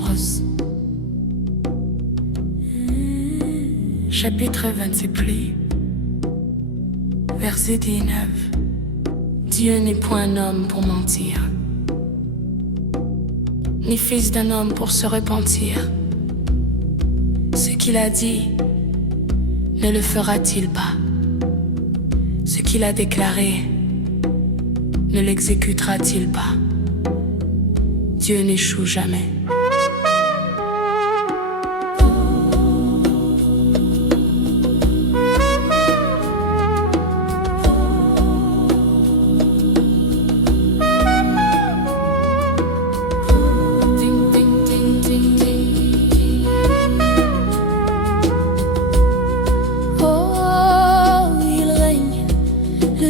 nombreuses. Chapitre 26 pli, verset 19. Dieu n'est point un homme pour mentir, ni fils d'un homme pour se repentir. Ce qu'il a dit, ne le fera-t-il pas? Ce qu'il a déclaré, ne l'exécutera-t-il pas? Dieu n'échoue jamais.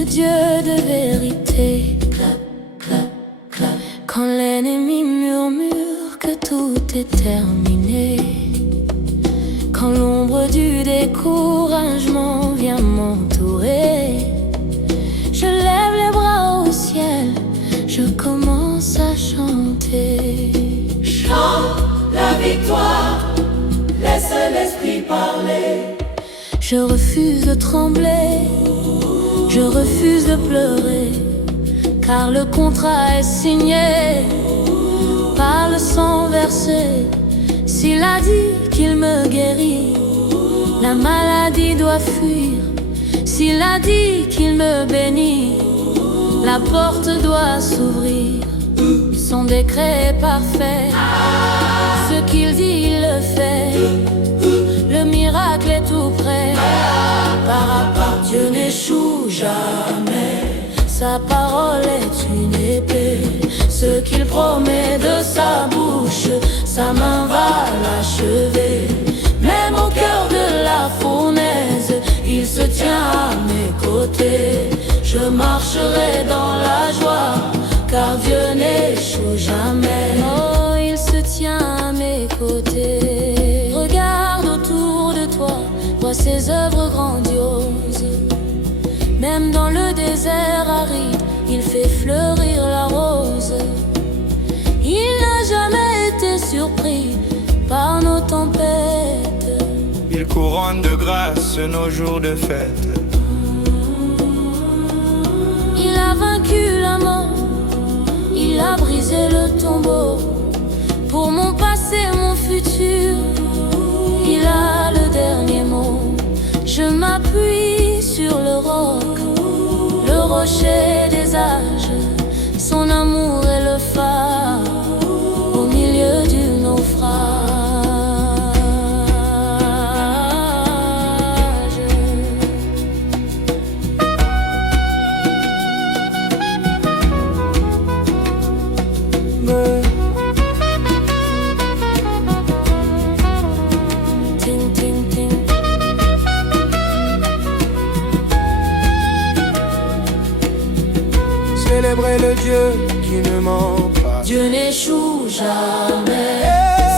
Dieu de vérité, quand l'ennemi murmure que tout est terminé, quand l'ombre du découragement vient m'entourer, je lève les bras au ciel, je commence à chanter. Chante la victoire, laisse l'esprit parler. Je refuse de trembler, je refuse de pleurer, car le contrat est signé par le sang versé. S'il a dit qu'il me guérit, la maladie doit fuir. S'il a dit qu'il me bénit, la porte doit s'ouvrir. Son décret est parfait, ce qu'il dit il le fait. Le miracle est tout près, par à part Dieu n'échoue jamais. Sa parole est une épée, ce qu'il promet de sa bouche, sa main va l'achever. Même au cœur de la fournaise, il se tient à mes côtés. Je marcherai dans la joie, car Dieu n'échoue jamais. Oh, il se tient à mes côtés. Regarde autour de toi, vois ses œuvres grandioses. Même dans le désert aride, il fait fleurir la rose. Il n'a jamais été surpris par nos tempêtes. Il couronne de grâce nos jours de fête. Il a vaincu la mort, il a brisé le tombeau. Pour mon passé, mon futur, il a le dernier mot. Je m'appuie sur le roc, le rocher des âges. Son amour est le phare au milieu du naufrage. Ting, ting, ting. Célébrez le Dieu qui ne ment pas. Dieu n'échoue jamais,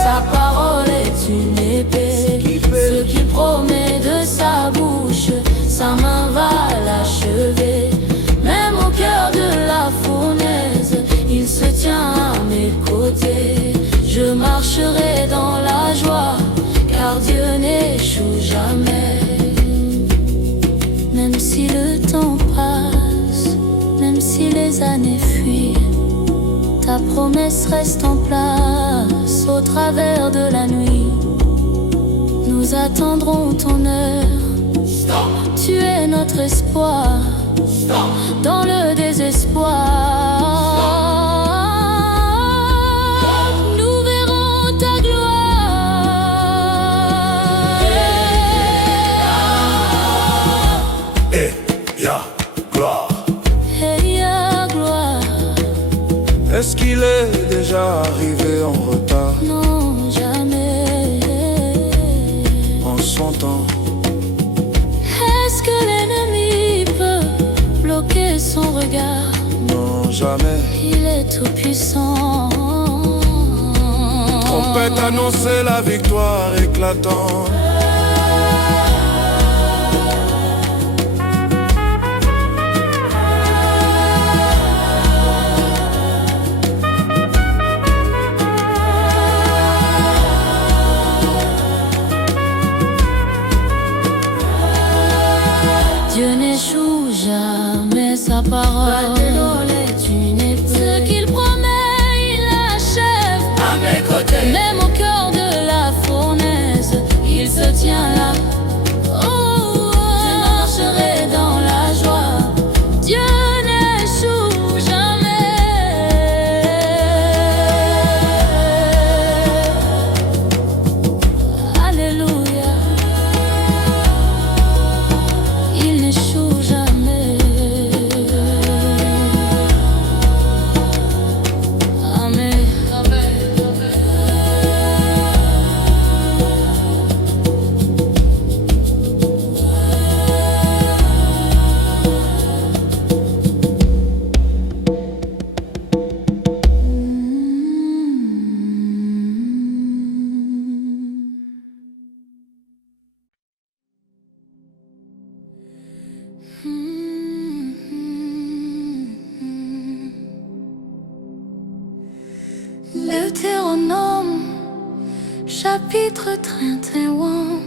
sa parole est une épée. Ce qu'il promet de sa bouche, sa main va l'achever. Même au cœur de la fournaise, il se tient à mes côtés. Je marcherai dans la joie, car Dieu n'échoue jamais. Même si le temps passe, même si les années fuient, ta promesse reste en place au travers de la nuit. Nous attendrons ton heure, tu es notre espoir dans le désespoir. Nous verrons ta gloire. Et ya gloire. Et ya gloire. Est-ce qu'il est déjà arrivé en retard Non, jamais. en son temps? Est-ce que l'ennemi peut bloquer son regard? Non, jamais. Il est tout puissant. Trompette annoncer la victoire éclatante. Même au cœur de la fournaise, il se tient là. Oh, je marcherai dans la joie. Dieu n'échoue jamais. Alléluia. Il n'échoue jamais. Amen. Deutéronome, chapitre 31,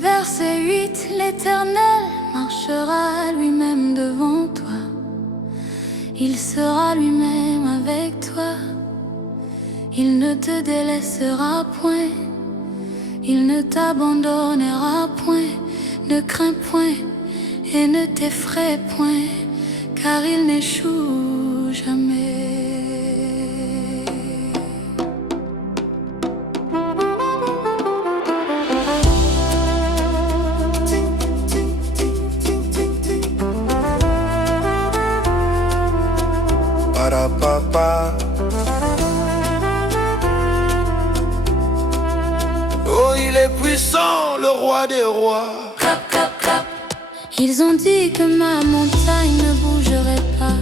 verset 8. L'Éternel marchera lui-même devant toi. Il sera lui-même avec toi. Il ne te délaissera point. Il ne t'abandonnera point. Ne crains point et ne t'effraie point, car il n'échoue jamais. Papa. Oh, il est puissant, le roi des rois. Clap, clap, clap. Ils ont dit que ma montagne ne bougerait pas.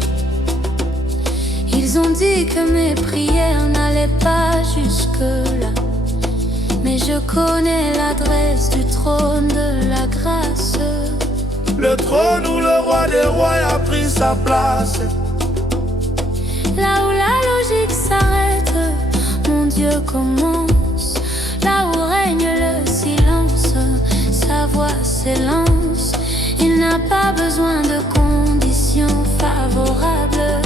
Ils ont dit que mes prières n'allaient pas jusque-là. Mais je connais l'adresse du trône de la grâce. Le trône où le roi des rois a pris sa place. Là où la logique s'arrête, mon Dieu commence. Là où règne le silence, sa voix s'élance. Il n'a pas besoin de conditions favorables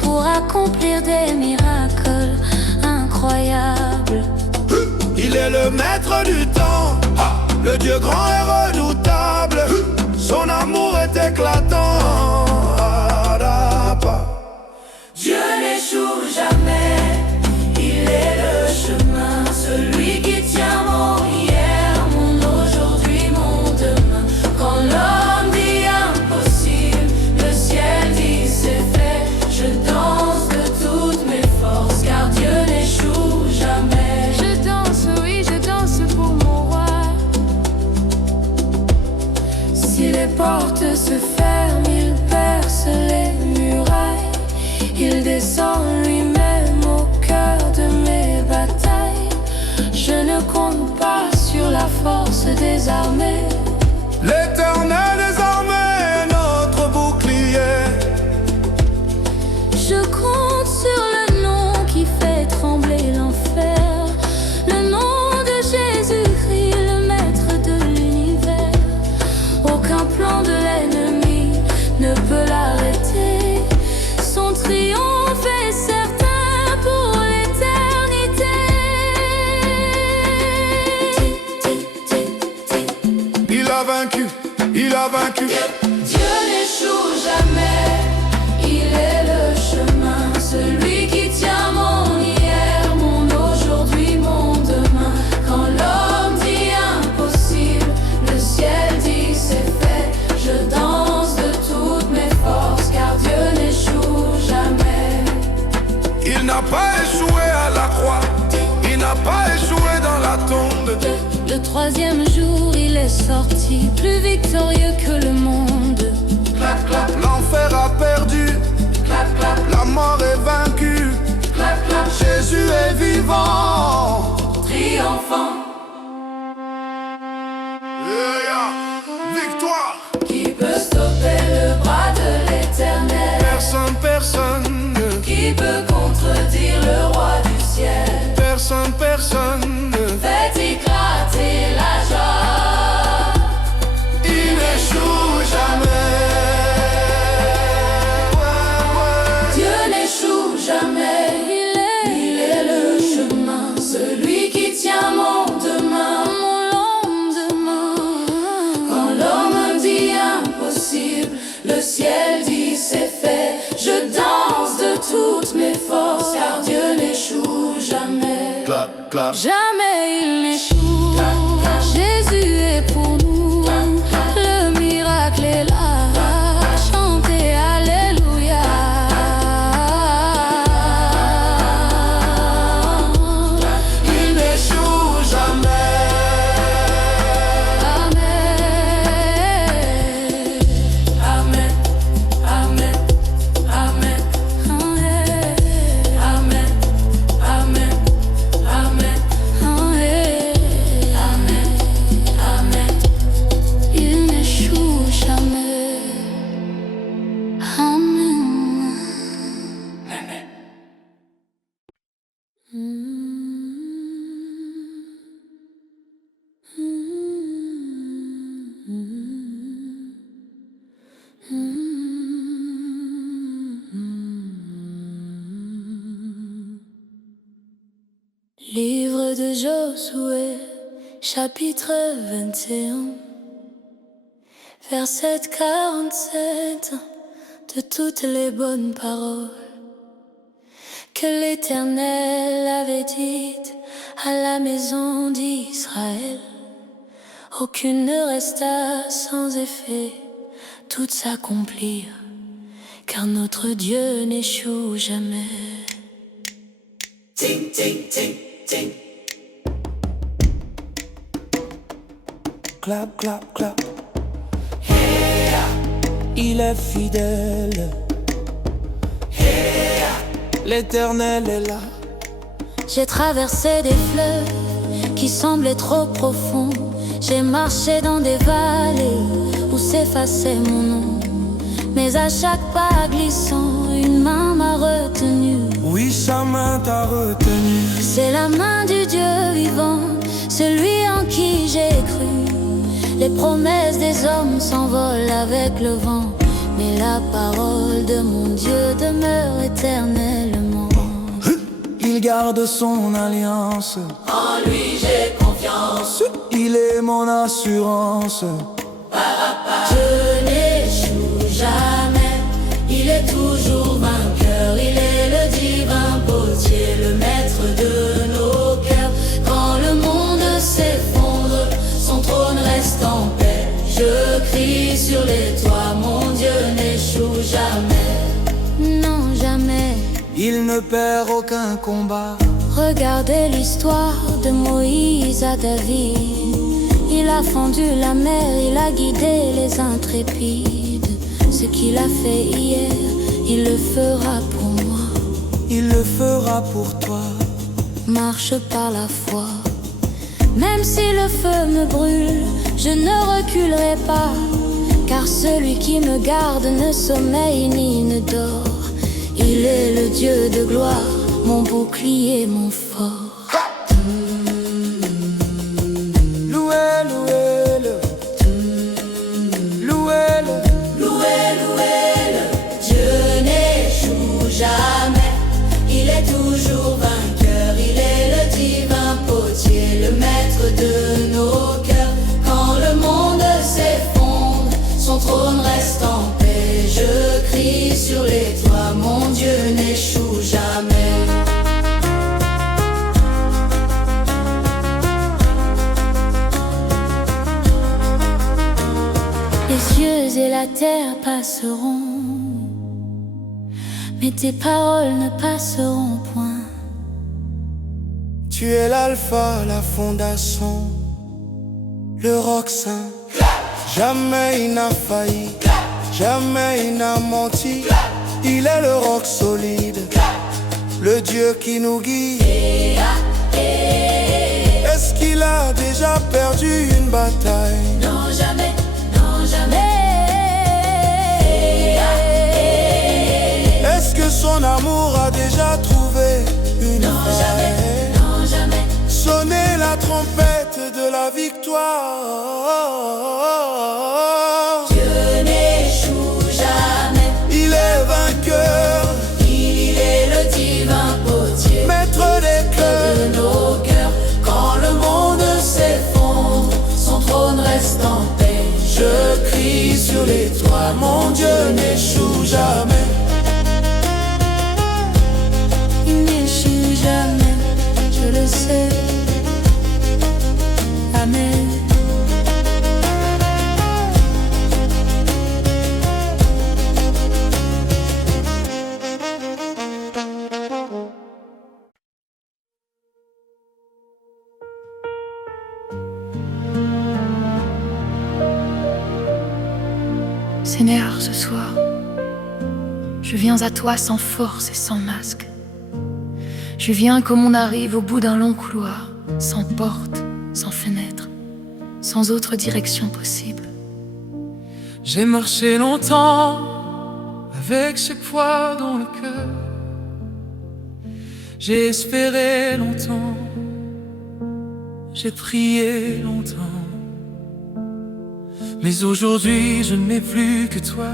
pour accomplir des miracles incroyables. Il est le maître du temps, le Dieu grand et redoutable. Son amour est éclatant. Dieu n'échoue jamais, il est le chemin, celui qui tient mon hier, mon aujourd'hui, mon demain. Quand l'homme dit impossible, le ciel dit c'est fait. Je danse de toutes mes forces, car Dieu n'échoue jamais. Je danse, oui, je danse pour mon roi. Si les portes se ferment, il perce les murailles. Il descend lui-même au cœur de mes batailles. Je ne compte pas sur la force des armées. L'Éternel des armées est notre bouclier. Je compte sur le nom qui fait trembler l'enfer. Le nom de Jésus-Christ, le maître de l'univers. Aucun plan de l'ennemi ne peut l'arrêter. Son triomphe est certain pour l'éternité. Il a vaincu, il a vaincu. Dieu n'échoue jamais, il est le chemin, celui qui tient mon hier, mon aujourd'hui, mon demain. Quand l'homme dit impossible, le ciel dit c'est fait. Je danse de toutes mes forces, car Dieu n'échoue jamais. Il n'a pas échoué à la croix, il n'a pas échoué dans la tombe. Le troisième jour, il est sorti, plus victorieux que le monde. Clap, clap, L'enfer a perdu, clap, clap, la mort est vaincue. clap, clap, Jésus est vivant. triomphant. Victoire. Qui peut stopper le bras de l'Éternel? Personne, personne. Qui peut contredire le roi du ciel? Personne, personne. Faites éclater la joie. Il n'échoue jamais. Dieu n'échoue jamais. Il est le clap, clap. Jamais il n'échoue. Jésus est pour nous. Le miracle est là. Chantez Alléluia. Il n'échoue jamais. Amen. Amen, amen, amen, amen, amen, amen, Amen. amen. Il n'échoue jamais. Amen. Livre de Josué, chapitre 21, verset 47, de toutes les bonnes paroles que l'Éternel avait dites à la maison d'Israël. Aucune ne resta sans effet, toutes s'accomplirent, car notre Dieu n'échoue jamais. Ting, ting, ting, ting. Clap, clap, clap. Il est fidèle. L'Éternel est là. J'ai traversé des fleuves qui semblaient trop profonds. J'ai marché dans des vallées où s'effaçait mon nom. Mais à chaque pas glissant, une main m'a retenu. Oui, sa main t'a retenu. C'est la main du Dieu vivant, celui en qui j'ai cru. Les promesses des hommes s'envolent avec le vent, mais la parole de mon Dieu demeure éternellement. Il garde son alliance. En lui j'ai confiance. Il est mon assurance. Je n'échoue jamais. Il est toujours vainqueur. Il est le divin potier, le maître de nos cœurs. Quand le monde s'effondre, son trône reste en paix. Je crie sur les toits, mon Dieu n'échoue jamais. Non, jamais. Il ne perd aucun combat. Regardez l'histoire de Moïse à David. Il a fendu la mer, il a guidé les intrépides. Ce qu'il a fait hier, il le fera pour moi. Il le fera pour toi. Marche par la foi. Même si le feu me brûle, je ne reculerai pas. Car celui qui me garde ne sommeille ni ne dort. Il est le Dieu de gloire, mon bouclier, mon fort. Louez-le. Louez-le. Louez-le, Dieu n'échoue jamais. Il est toujours vainqueur, il est le divin potier, le maître de nos cœurs. Quand le monde s'effondre, son trône reste en paix. Je crie sur les toits, mon Dieu n'échoue jamais. Les cieux et la terre passeront, mais tes paroles ne passeront point. Tu es l'alpha, la fondation, le roc saint. Jamais il n'a failli, jamais il n'a menti. Il est le roc solide, le Dieu qui nous guide. Est-ce qu'il a déjà perdu une bataille? Non, jamais, non, jamais. Est-ce que son amour a déjà trouvé une faille? Non, jamais. Sonnez la trompette de la victoire. Dieu n'échoue jamais. Il est vainqueur, Il est le divin potier, maître des cœurs. de nos cœurs. Quand le monde s'effondre, son trône reste en paix. Je crie sur les toits, Mon Dieu n'échoue jamais. Il n'échoue jamais, je le sais. Seigneur, ce soir, je viens à toi sans force et sans masque. Je viens comme on arrive au bout d'un long couloir, sans porte, sans fenêtre, sans autre direction possible. J'ai marché longtemps avec ce poids dans le cœur. J'ai espéré longtemps, j'ai prié longtemps. Mais aujourd'hui je n'ai plus que toi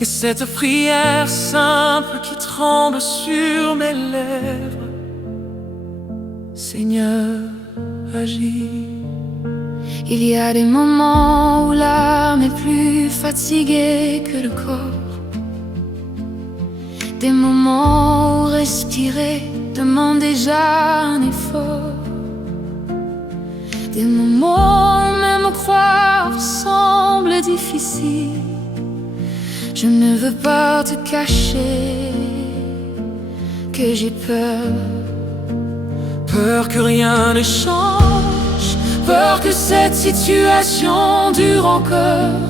et cette prière simple qui tremble sur mes lèvres. Seigneur, agis. Il y a des moments où l'âme est plus fatiguée que le corps. Des moments où respirer demande déjà un effort. Des moments où même croire semble difficile. Je ne veux pas te cacher que j'ai peur. Peur que rien ne change, peur que cette situation dure encore,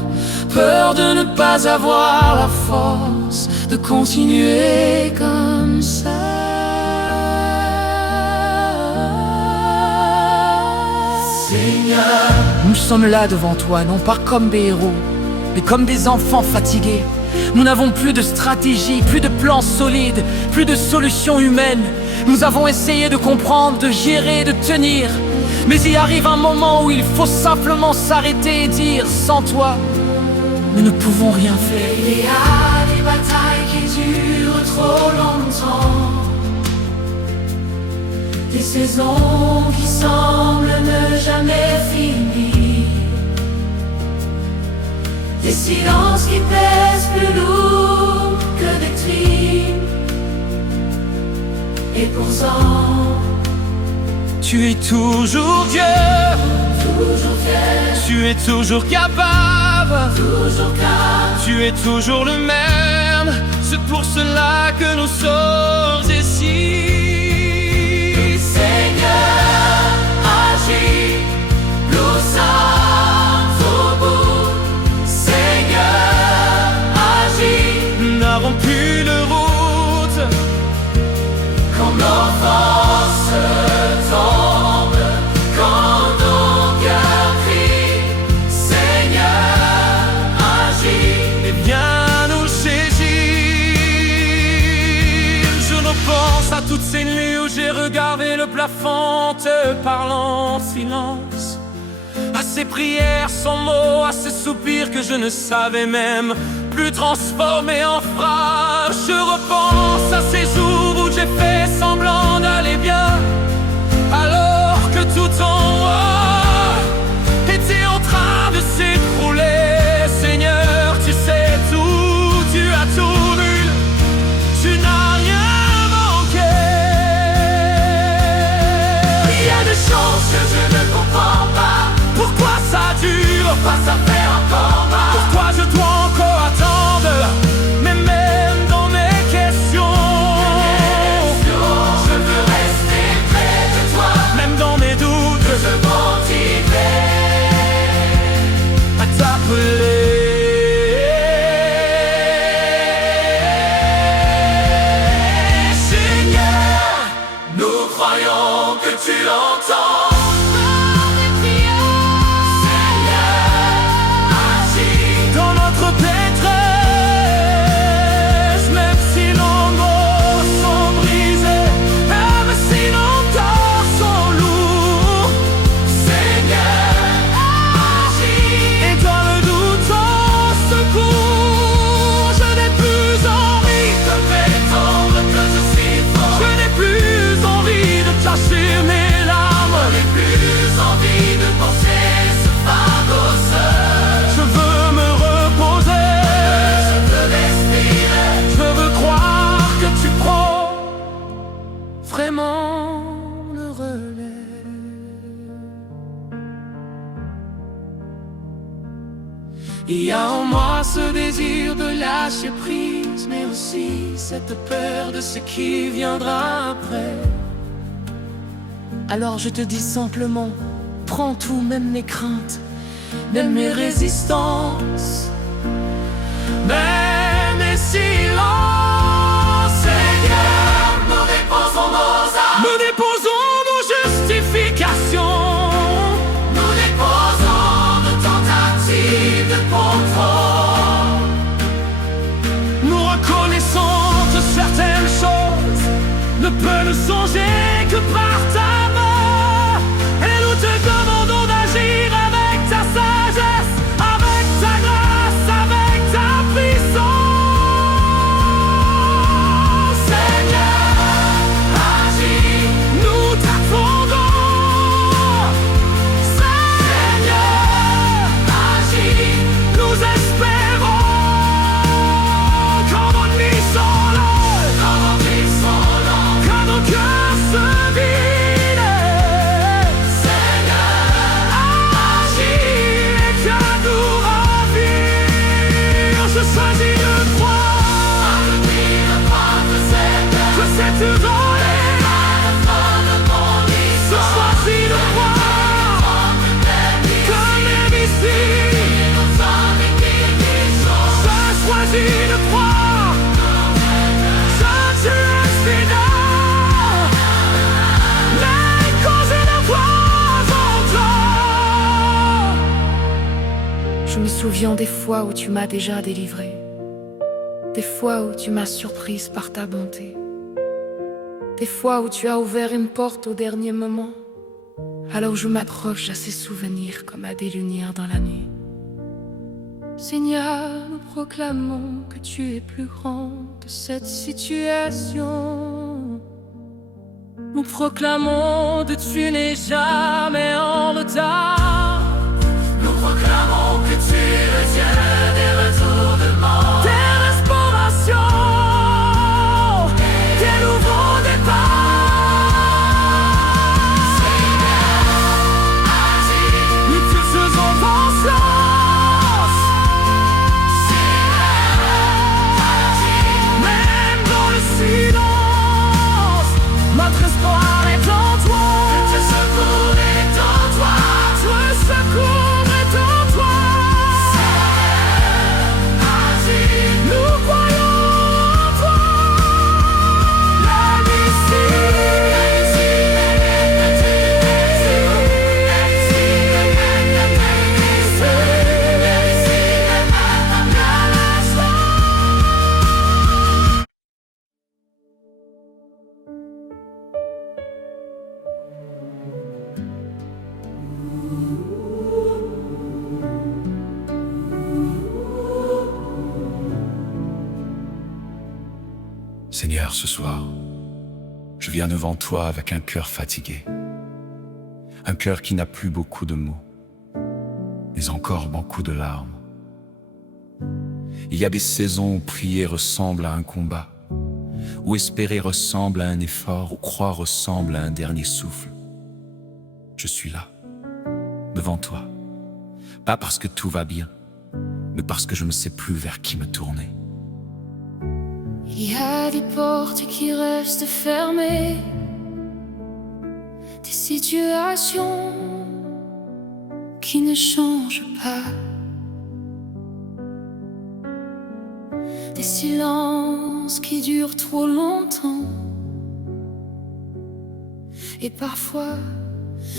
peur de ne pas avoir la force de continuer comme ça. Seigneur, nous sommes là devant toi, non pas comme des héros, mais comme des enfants fatigués. Nous n'avons plus de stratégie, plus de plan solide, plus de solution humaine. Nous avons essayé de comprendre, de gérer, de tenir. Mais il arrive un moment où il faut simplement s'arrêter et dire: sans toi, nous ne pouvons rien faire. Il y a des batailles qui durent trop longtemps, des saisons qui semblent ne jamais finir, des silences qui pèsent plus lourd que des crimes. Et pourtant, tu es toujours Dieu, toujours fier, tu es toujours capable, toujours calme. tu es toujours le même. C'est pour cela que nous sommes ici. Seigneur, agis, nous sommes au bout. Seigneur, agis, Nous n'avons plus de route. quand nos forces tombent, quand nos cœurs crient. Seigneur, agis, Et viens nous saisir. Je repense à toutes ces nuits où j'ai regardé le plafond, te parlant en silence, à ces prières sans mots, à ces soupirs que je ne savais même plus transformer en phrases. Je repense à ces jours où j'ai fait semblant d'aller bien, alors que tout en moi était en train de s'écrouler. Seigneur, tu sais tout, tu as tout vu, tu n'as rien manqué. il y a des choses que je ne comprends pas. Pourquoi ça dure? Pourquoi ça fait encore mal? Pourquoi je dois encore attendre? Mais même dans mes questions, Je veux rester près de toi, même dans mes doutes, je continuer à t'appeler. Seigneur, nous croyons que tu entends. Dans notre détresse, même si nos mots sont brisés, même si nos corps sont lourds, Seigneur, agis. et dans le doute au secours, je n'ai plus envie De prétendre que je suis fort. je n'ai plus envie de cacher mes larmes, Je n'ai plus envie de porter ce fardeau seul. je veux me reposer, Je veux respirer. je veux croire que tu prends vraiment le relais. Il y a en moi ce désir de lâcher prise, mais aussi cette peur de ce qui viendra après. Alors je te dis simplement, prends tout, même mes craintes, même mes résistances. même les silences. Seigneur, nous déposons nos âmes, Nous déposons nos justifications. nous déposons nos tentatives de contrôle. Nous reconnaissons que certaines choses ne peuvent songer que par ta main. Et nous te demandons d'agir avec ta sagesse, avec ta grâce, avec ta puissance. Seigneur, agis. Nous t'attendons. Seigneur, agis. Nous espérons quand nos nuits sont longues, Quand nos vies sont longues, quand nos cœurs se vident. Seigneur, Agis et qu'à nous ravir. Je choisis de croire accomplis le pas de Seigneur. que cette volée. À la fin de mon Je histoire, choisis de croire que même ici, nous sommes équilibrés. je choisis de croire que tu es fidèle. Mais quand je ne vois encore, je me souviens des fois où tu m'as déjà délivré, des fois où tu m'as surprise par ta bonté, des fois où tu as ouvert une porte au dernier moment. Alors je m'accroche à ces souvenirs comme à des lumières dans la nuit. Seigneur, nous proclamons que tu es plus grand que cette situation. Nous proclamons que tu n'es jamais en retard. Nous proclamons que tu es le Dieu des retournements. Tes restaurations, tes nouveaux départs. Agis, Nous te faisons confiance. Même dans le silence, notre espoir est en toi. te secours est en toi. Notre secours est en toi. Agis, Nous croyons en toi. La Seigneur, ce soir, je viens devant toi avec un cœur fatigué, un cœur qui n'a plus beaucoup de mots, mais encore beaucoup de larmes. Il y a des saisons où prier ressemble à un combat, où espérer ressemble à un effort, où croire ressemble à un dernier souffle. Je suis là, devant toi, pas parce que tout va bien, mais parce que je ne sais plus vers qui me tourner. Il y a des portes qui restent fermées, des situations qui ne changent pas, des silences qui durent trop longtemps. Et parfois,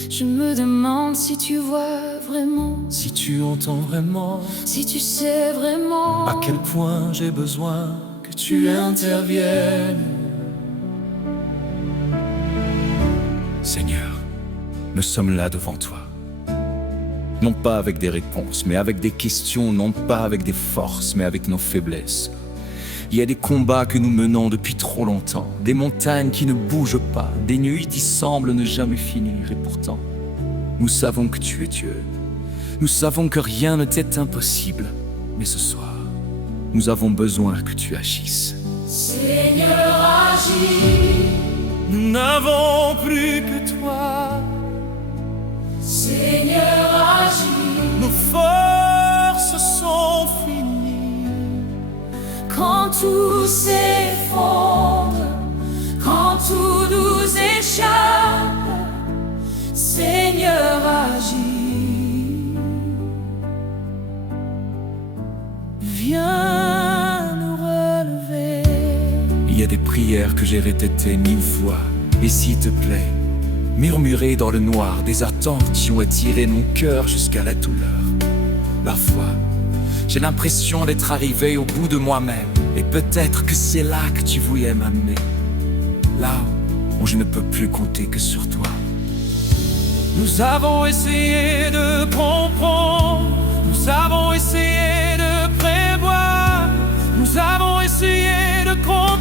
je me demande si tu vois vraiment, Si tu entends vraiment si tu sais vraiment à quel point j'ai besoin que tu interviennes. Seigneur, nous sommes là devant toi. Non pas avec des réponses, mais avec des questions, non pas avec des forces, mais avec nos faiblesses. Il y a des combats que nous menons depuis trop longtemps, des montagnes qui ne bougent pas, des nuits qui semblent ne jamais finir. Et pourtant, nous savons que tu es Dieu. Nous savons que rien ne t'est impossible. Mais ce soir, nous avons besoin que tu agisses. Seigneur, agis. Nous n'avons plus que toi. Seigneur, agis. Nos forces sont finies. quand tout s'effondre, quand tout nous échappe. Seigneur, agis. Viens. prières que j'ai répétées 1000 fois. Et s'il te plaît, murmurer dans le noir des attentes qui ont étiré mon cœur jusqu'à la douleur. Parfois, j'ai l'impression d'être arrivé au bout de moi-même. Et peut-être que c'est là que tu voulais m'amener. Là où je ne peux plus compter que sur toi. Nous avons essayé de comprendre, nous avons essayé de prévoir, nous avons essayé de contrôler.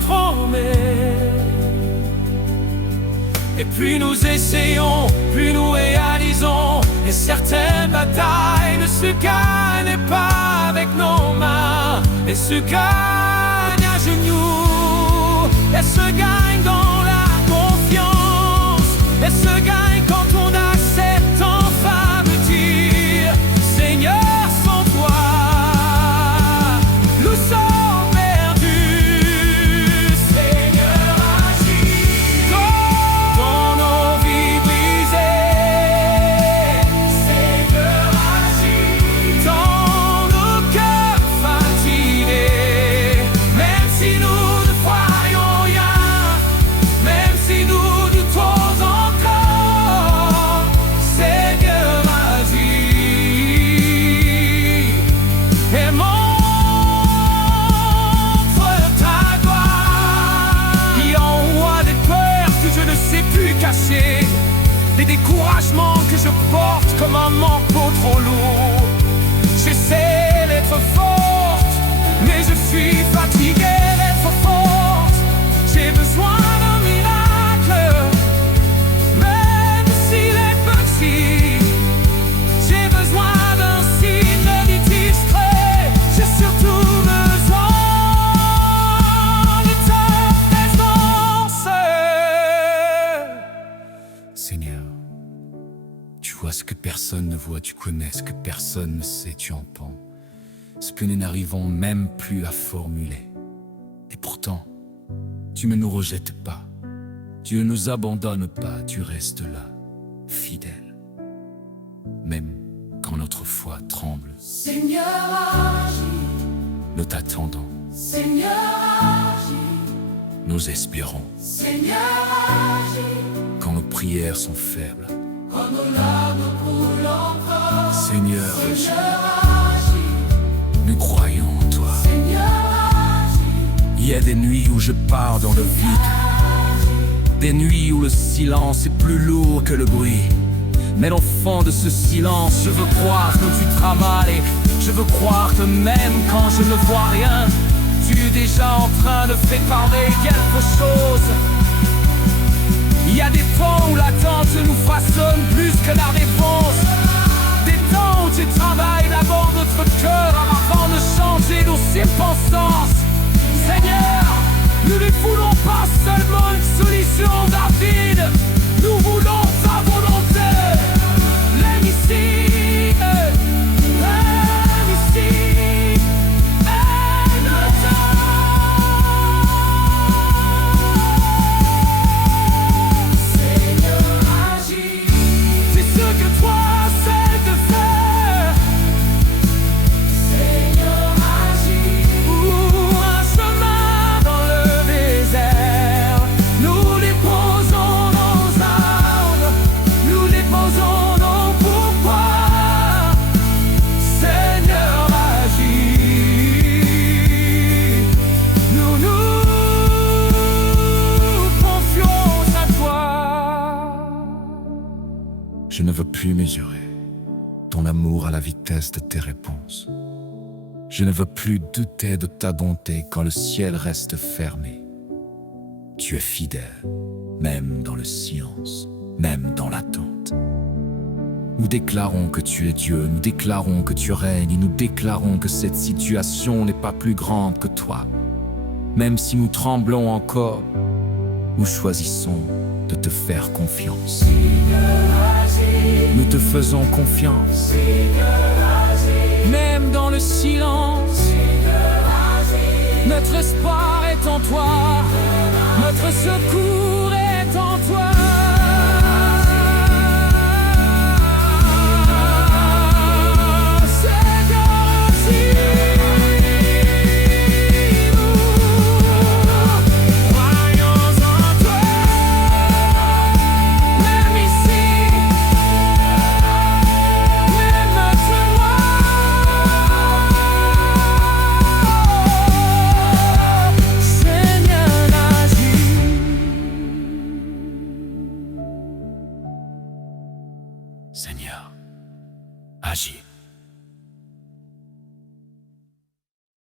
Et plus nous essayons, plus nous réalisons. Et certaines batailles ne se gagnent pas avec nos mains. Elles se gagnent à genoux. Elles se gagnent dans la confiance. Elles se gagnent quand on accepte enfin de dire: Seigneur, sans toi, nous sommes perdus. Seigneur, agis dans nos vies brisées. Seigneur, agis dans nos cœurs fatigués. Même si nous ne voyons rien, même si nous doutons encore, Seigneur, agis et montre ta gloire. Il envoie des peurs que je ne sais plus cacher, des découragements que je porte comme un manteau trop lourd. J'essaie d'être forte, mais je suis fatigué d'être forte. J'ai besoin d'un miracle, même s'il est petit. J'ai besoin d'un signe discret. J'ai surtout besoin de ta présence. Seigneur, tu vois ce que personne ne voit, tu connais ce que personne ne sait, tu entends ce que nous n'arrivons même plus à formuler. Et pourtant, tu ne nous rejettes pas, tu ne nous abandonnes pas, tu restes là, fidèle. Même quand notre foi tremble, Seigneur, agis. nous t'attendons, Seigneur, agis. nous espérons. Seigneur, agis. Quand nos prières sont faibles, Quand nos larmes coulent encore. Seigneur, Seigneur, agis. nous croyons en toi. Seigneur, agis. Il y a des nuits où je pars dans le vide, des nuits où le silence est plus lourd que le bruit. Mais au fond de ce silence, je veux croire que tu travailles. Je veux croire que même quand je ne vois rien, tu es déjà en train de préparer quelque chose. Il y a des temps où l'attente nous façonne plus que la réponse. Des temps où tu travailles d'abord notre cœur avant de changer nos circonstances. Seigneur, nous ne voulons pas seulement une solution rapide, nous voulons ta volonté. L'aime ici, l'aime ici, aide-toi. Seigneur, agis. C'est ce que toi sais de faire. Seigneur, agis. Ouvre un chemin dans le désert. Nous déposons nos armes, nous déposons nos pourquoi. Seigneur, agis. Nous nous confions à toi. Je ne veux plus mesurer ton amour à la vitesse de tes réponses. Je ne veux plus douter de ta bonté quand le ciel reste fermé. Tu es fidèle, même dans le silence, même dans l'attente. Nous déclarons que tu es Dieu, nous déclarons que tu règnes, et nous déclarons que cette situation n'est pas plus grande que toi. Même si nous tremblons encore, nous choisissons de te faire confiance. Nous te faisons confiance. Même dans le silence, notre espoir est en toi, notre secours est en toi. Seigneur, agis, nous croyons. Seigneur, agis.